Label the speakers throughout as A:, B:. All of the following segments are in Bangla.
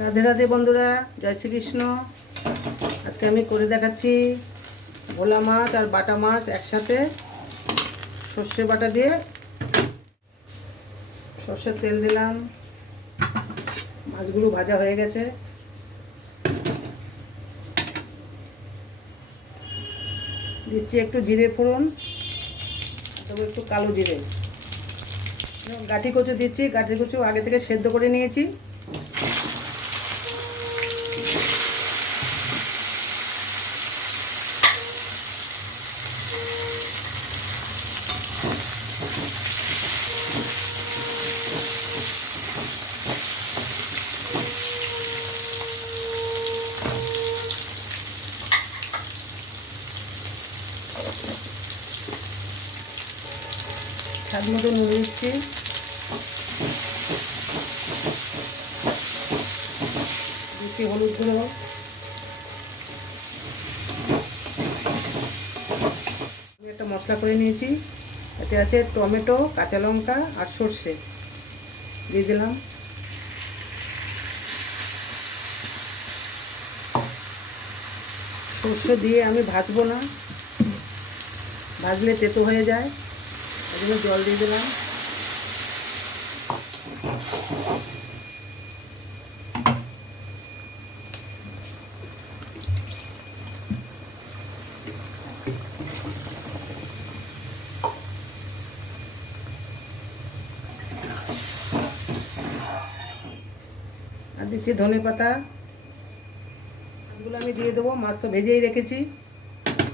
A: রাধে রাধে বন্ধুরা, জয় শ্রীকৃষ্ণ। আজকে আমি করে দেখাচ্ছি ভোলা মাছ আর বাটা মাছ একসাথে। সর্ষে বাটা দিয়ে সর্ষের তেল দিলাম। মাছগুলো ভাজা হয়ে গেছে। দিচ্ছি একটু জিরে ফোড়ন তবে একটু কালো জিরে। গাঠি কচু দিচ্ছি, গাঠি কচু আগে থেকে সেদ্ধ করে নিয়েছি। স্বাদ মতো নুন দিচ্ছি। দিচ্ছি হলুদ গুঁড়ো। আমি একটা মশলা করে নিয়েছি। এতে আছে টমেটো, কাঁচা লঙ্কা আর সর্ষে। দিয়ে দিলাম। সর্ষে দিয়ে আমি ভাজবো না। ভাজলে তেতো হয়ে যায়। জন্য জল দিয়ে দিলাম। আর দিচ্ছি ধনে পাতা। আমি দিয়ে দেবো। মাছ তো ভেজেই রেখেছি।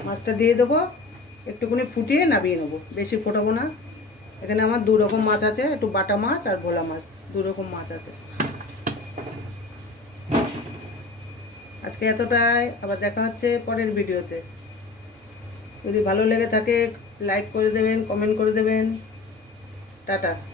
A: মাছটা দিয়ে দেবো। একটুখানি ফুটিয়ে নামিয়ে নেব। বেশি ফোটাবো না। এখানে আমার দু রকম মাছ আছে, একটু বাটা মাছ আর ভোলা মাছ, দু রকম মাছ আছে। আজকে এতটাই, আবার দেখা হচ্ছে পরের ভিডিওতে। যদি ভালো লেগে থাকে লাইক করে দেবেন কমেন্ট করে দেবেন। টাটা।